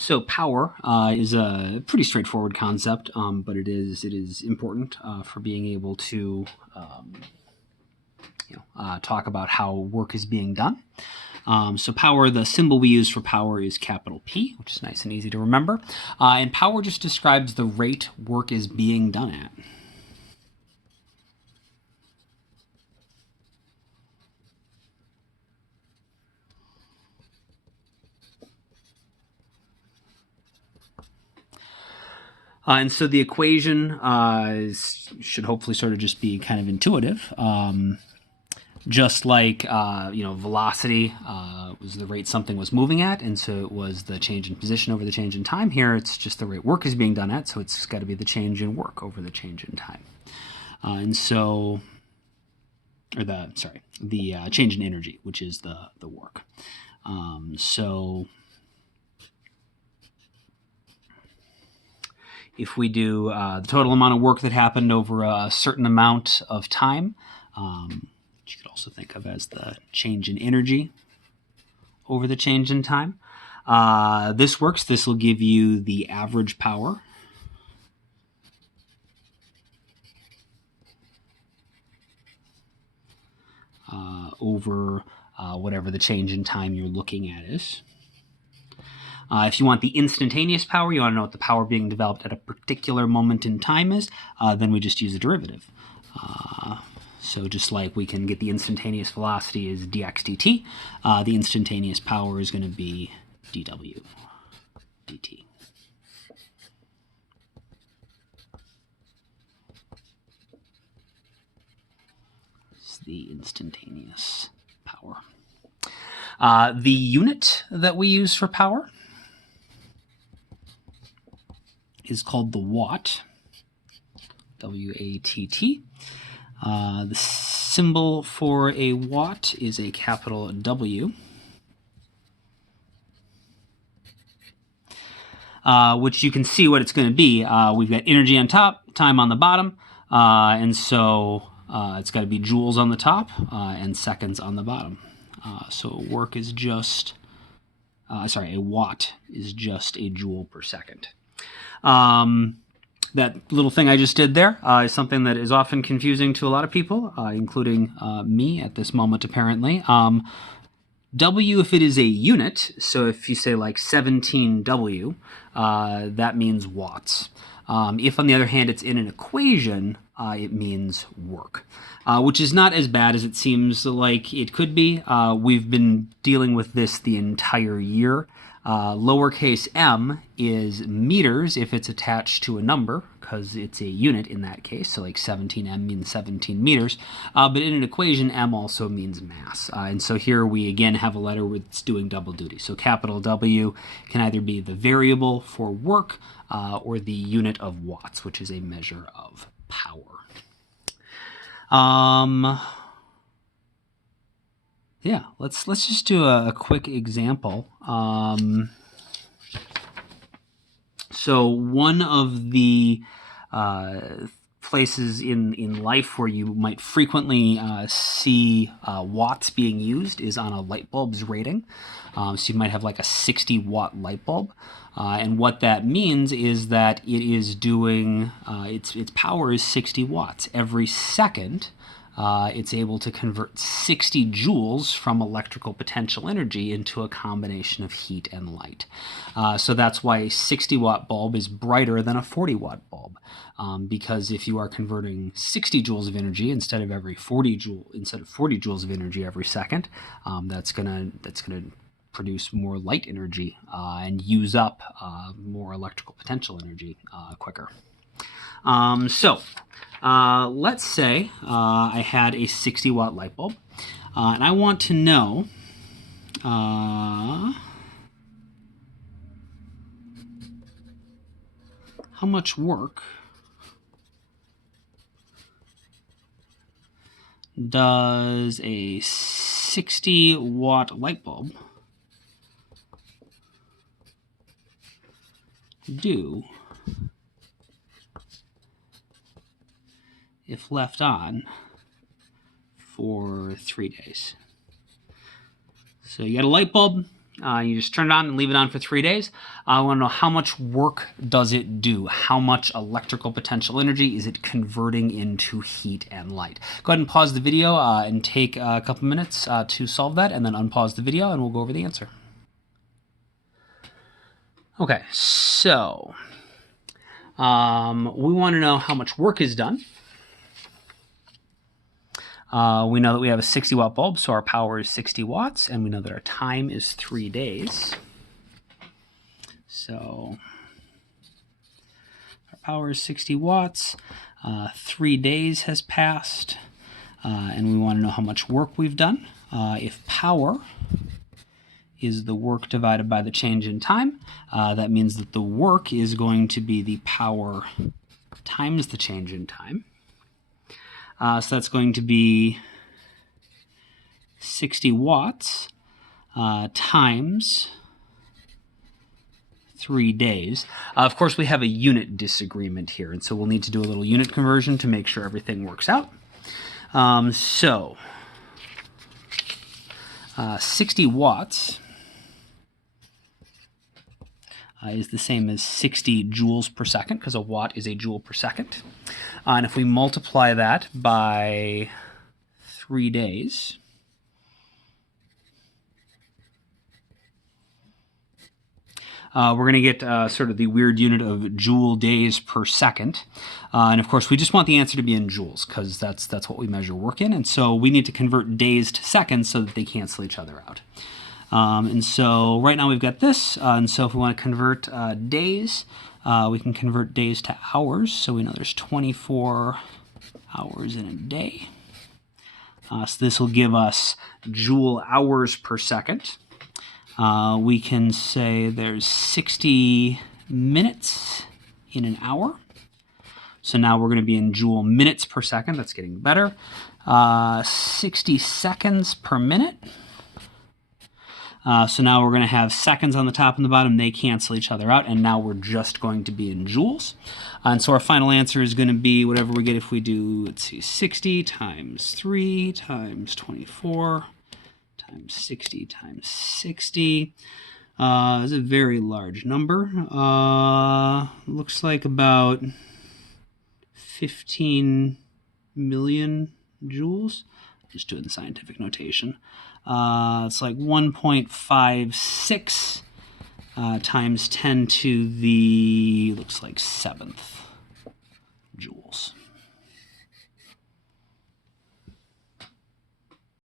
So power is a pretty straightforward concept, but it is important for being able to talk about how work is being done. So power, the symbol we use for power is capital P, which is nice and easy to remember. And power just describes the rate work is being done at. And so the equation should hopefully sort of just be kind of intuitive. Just like velocity was the rate something was moving at, and so it was the change in position over the change in time. Here it's just the rate work is being done at, so it's got to be the change in work over the change in time. The change in energy, which is the work. So if we do the total amount of work that happened over a certain amount of time, which you could also think of as the change in energy over the change in time, this works. This will give you the average power over whatever the change in time you're looking at is. If you want the instantaneous power, you want to know what the power being developed at a particular moment in time is, then we just use a derivative. So just like we can get the instantaneous velocity is dx dt, the instantaneous power is going to be dw dt. It's the instantaneous power. The unit that we use for power is called the watt, W-A-T-T. The symbol for a watt is a capital W, which you can see what it's going to be. We've got energy on top, time on the bottom, and so it's got to be joules on the top and seconds on the bottom. So work is just, a watt is just a joule per second. That little thing I just did there is something that is often confusing to a lot of people, including me at this moment, apparently. W, if it is a unit, so if you say like 17W, that means watts. If, on the other hand, it's in an equation, it means work, which is not as bad as it seems like it could be. We've been dealing with this the entire year. Lowercase m is meters if it's attached to a number, because it's a unit in that case, so like 17m means 17 meters, but in an equation m also means mass, and so here we again have a letter that's doing double duty. So capital W can either be the variable for work or the unit of watts, which is a measure of power. Yeah, let's just do a quick example. So one of the places in life where you might frequently see watts being used is on a light bulb's rating. So you might have like a 60-watt light bulb. And what that means is that it is doing, its power is 60 watts. Every second, it's able to convert 60 joules from electrical potential energy into a combination of heat and light. So that's why a 60-watt bulb is brighter than a 40-watt bulb, because if you are converting 60 joules of energy instead of 40 joules of energy every second, that's gonna produce more light energy and use up more electrical potential energy quicker. Let's say I had a 60-watt light bulb, and I want to know how much work does a 60-watt light bulb do if left on for 3 days. So you got a light bulb, You just turn it on and leave it on for 3 days. I want to know how much work does it do? How much electrical potential energy is it converting into heat and light? Go ahead and pause the video and take a couple minutes to solve that, and then unpause the video and we'll go over the answer. Okay, so we want to know how much work is done. We know that we have a 60 watt bulb, so our power is 60 watts, and we know that our time is 3 days. So our power is 60 watts, 3 days has passed, and we want to know how much work we've done. If power is the work divided by the change in time, that means that the work is going to be the power times the change in time. So that's going to be 60 watts times 3 days. Of course, we have a unit disagreement here, and so we'll need to do a little unit conversion to make sure everything works out. 60 watts is the same as 60 joules per second, because a watt is a joule per second. And if we multiply that by 3 days, we're going to get sort of the weird unit of joule days per second. And of course, we just want the answer to be in joules, because that's what we measure work in. And so we need to convert days to seconds so that they cancel each other out. And so right now we've got this, and so if we want to convert days, we can convert days to hours. So we know there's 24 hours in a day. So this will give us joule hours per second. We can say there's 60 minutes in an hour. So now we're going to be in joule minutes per second. That's getting better. 60 seconds per minute. So now we're going to have seconds on the top and the bottom. They cancel each other out, and now we're just going to be in joules. And so our final answer is going to be whatever we get if we do, let's see, 60 times 3 times 24 times 60 times 60. Is a very large number. Looks like about 15 million joules. Just doing the scientific notation. It's like 1.56 times 10 to the, looks like 7th.